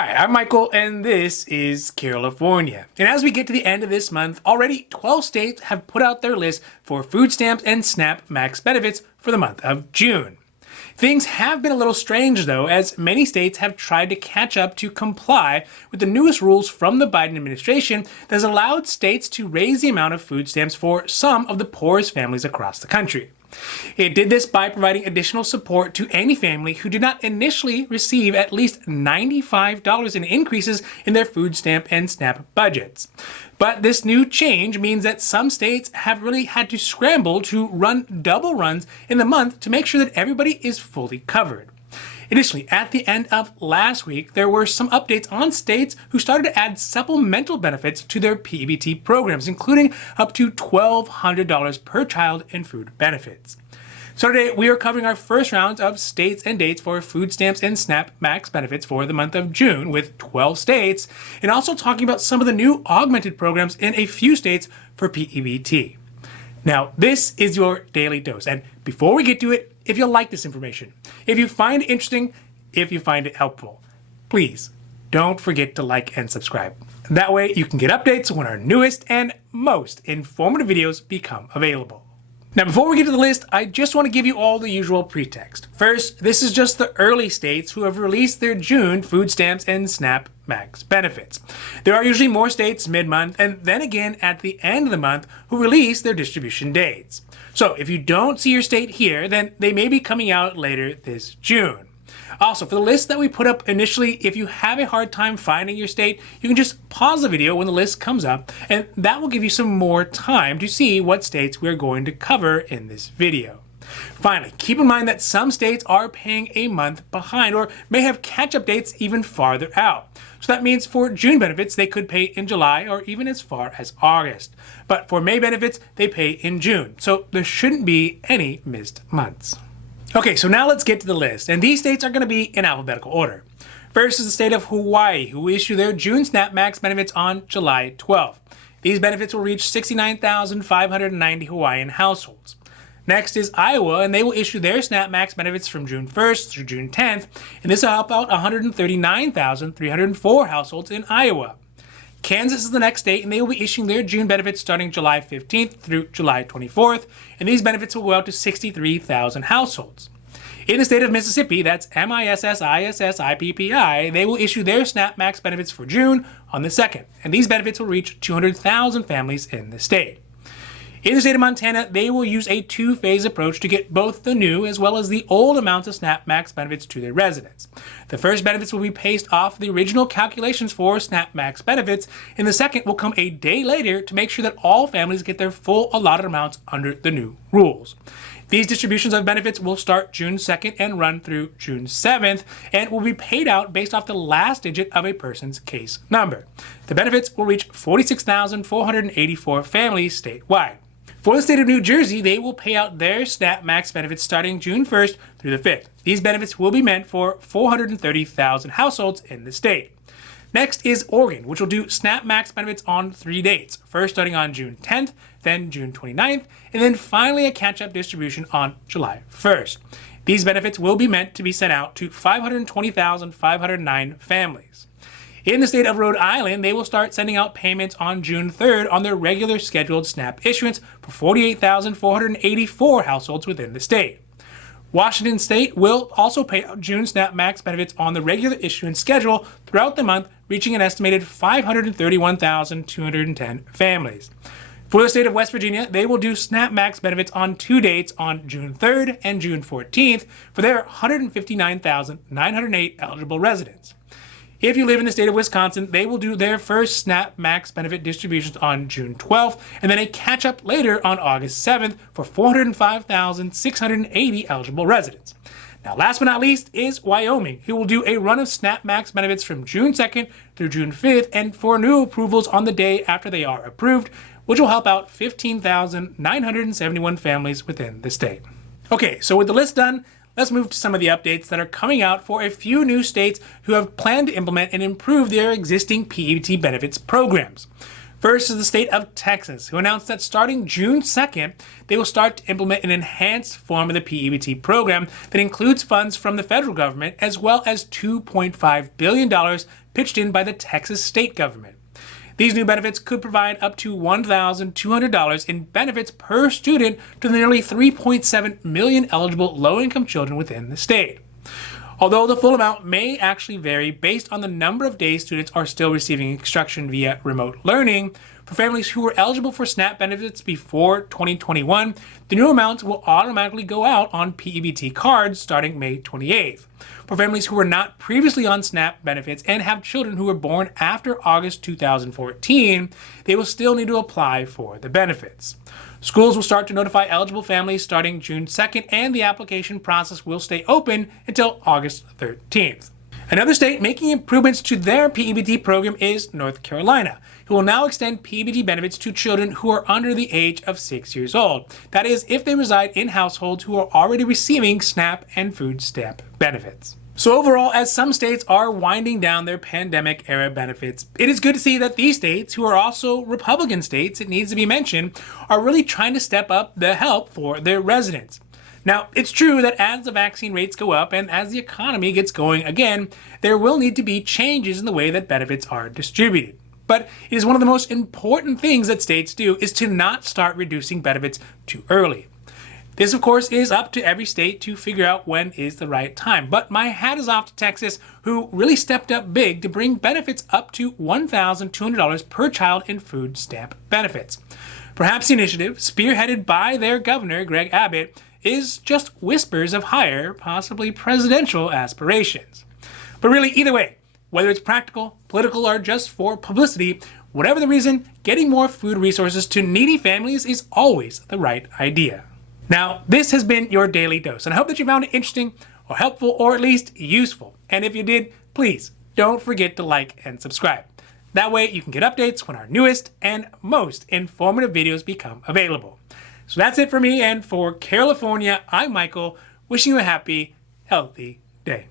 Hi, I'm Michael, and this is California. And as we get to the end of this month, already 12 states have put out their list for food stamps and SNAP max benefits for the month of June. Things have been a little strange, though, as many states have tried to catch up to comply with the newest rules from the Biden administration that has allowed states to raise the amount of food stamps for some of the poorest families across the country. It did this by providing additional support to any family who did not initially receive at least $95 in increases in their food stamp and SNAP budgets. But this new change means that some states have really had to scramble to run double runs in the month to make sure that everybody is fully covered. Additionally, at the end of last week, there were some updates on states who started to add supplemental benefits to their P-EBT programs, including up to $1,200 per child in food benefits. So today, we are covering our first round of states and dates for food stamps and SNAP max benefits for the month of June with 12 states, and also talking about some of the new augmented programs in a few states for P-EBT. Now, this is your daily dose, and before we get to it, if you like this information, if you find it interesting, if you find it helpful, please don't forget to like and subscribe. That way you can get updates when our newest and most informative videos become available. Now, before we get to the list, I just want to give you all the usual pretext. First, this is just the early states who have released their June food stamps and SNAP max benefits. There are usually more states mid-month and then again at the end of the month who release their distribution dates. So if you don't see your state here, then they may be coming out later this June. Also, for the list that we put up initially, if you have a hard time finding your state, you can just pause the video when the list comes up, and that will give you some more time to see what states we're going to cover in this video. Finally, keep in mind that some states are paying a month behind or may have catch-up dates even farther out. So that means for June benefits, they could pay in July or even as far as August. But for May benefits, they pay in June. So there shouldn't be any missed months. Okay, so now let's get to the list, and these states are going to be in alphabetical order. First is the state of Hawaii, who issue their June SNAP max benefits on July 12th. These benefits will reach 69,590 Hawaiian households. Next is Iowa, and they will issue their SNAP max benefits from June 1st through June 10th, and this will help out 139,304 households in Iowa. Kansas is the next state, and they will be issuing their June benefits starting July 15th through July 24th, and these benefits will go out to 63,000 households. In the state of Mississippi, that's MISSISSIPPI, they will issue their SNAP max benefits for June on the 2nd, and these benefits will reach 200,000 families in the state. In the state of Montana, they will use a two-phase approach to get both the new as well as the old amounts of SNAP max benefits to their residents. The first benefits will be based off the original calculations for SNAP max benefits, and the second will come a day later to make sure that all families get their full allotted amounts under the new rules. These distributions of benefits will start June 2nd and run through June 7th, and will be paid out based off the last digit of a person's case number. The benefits will reach 46,484 families statewide. For the state of New Jersey, they will pay out their SNAP max benefits starting June 1st through the 5th. These benefits will be meant for 430,000 households in the state. Next is Oregon, which will do SNAP max benefits on 3 dates, first starting on June 10th, then June 29th, and then finally a catch-up distribution on July 1st. These benefits will be meant to be sent out to 520,509 families. In the state of Rhode Island, they will start sending out payments on June 3rd on their regular scheduled SNAP issuance for 48,484 households within the state. Washington State will also pay out June SNAP max benefits on the regular issuance schedule throughout the month, reaching an estimated 531,210 families. For the state of West Virginia, they will do SNAP max benefits on 2 dates on June 3rd and June 14th for their 159,908 eligible residents. If you live in the state of Wisconsin, they will do their first SNAP max benefit distributions on June 12th, and then a catch-up later on August 7th for 405,680 eligible residents. Now, last but not least is Wyoming, who will do a run of SNAP max benefits from June 2nd through June 5th, and for new approvals on the day after they are approved, which will help out 15,971 families within the state. Okay, so with the list done, let's move to some of the updates that are coming out for a few new states who have planned to implement and improve their existing P-EBT benefits programs. First is the state of Texas, who announced that starting June 2nd, they will start to implement an enhanced form of the P-EBT program that includes funds from the federal government as well as $2.5 billion pitched in by the Texas state government. These new benefits could provide up to $1,200 in benefits per student to the nearly 3.7 million eligible low-income children within the state. Although the full amount may actually vary based on the number of days students are still receiving instruction via remote learning, for families who were eligible for SNAP benefits before 2021, the new amounts will automatically go out on P-EBT cards starting May 28th. For families who were not previously on SNAP benefits and have children who were born after August 2014, they will still need to apply for the benefits. Schools will start to notify eligible families starting June 2nd, and the application process will stay open until August 13th. Another state making improvements to their P-EBT program is North Carolina, who will now extend P-EBT benefits to children who are under the age of 6 years old. That is, if they reside in households who are already receiving SNAP and food stamp benefits. So overall, as some states are winding down their pandemic-era benefits, it is good to see that these states, who are also Republican states, it needs to be mentioned, are really trying to step up the help for their residents. Now, it's true that as the vaccine rates go up and as the economy gets going again, there will need to be changes in the way that benefits are distributed. But it is one of the most important things that states do is to not start reducing benefits too early. This, of course, is up to every state to figure out when is the right time. But my hat is off to Texas, who really stepped up big to bring benefits up to $1,200 per child in food stamp benefits. Perhaps the initiative, spearheaded by their governor, Greg Abbott, is just whispers of higher, possibly presidential aspirations. But really, either way, whether it's practical, political, or just for publicity, whatever the reason, getting more food resources to needy families is always the right idea. Now, this has been your Daily Dose, and I hope that you found it interesting or helpful or at least useful. And if you did, please don't forget to like and subscribe. That way you can get updates when our newest and most informative videos become available. So that's it for me, and for California, I'm Michael, wishing you a happy, healthy day.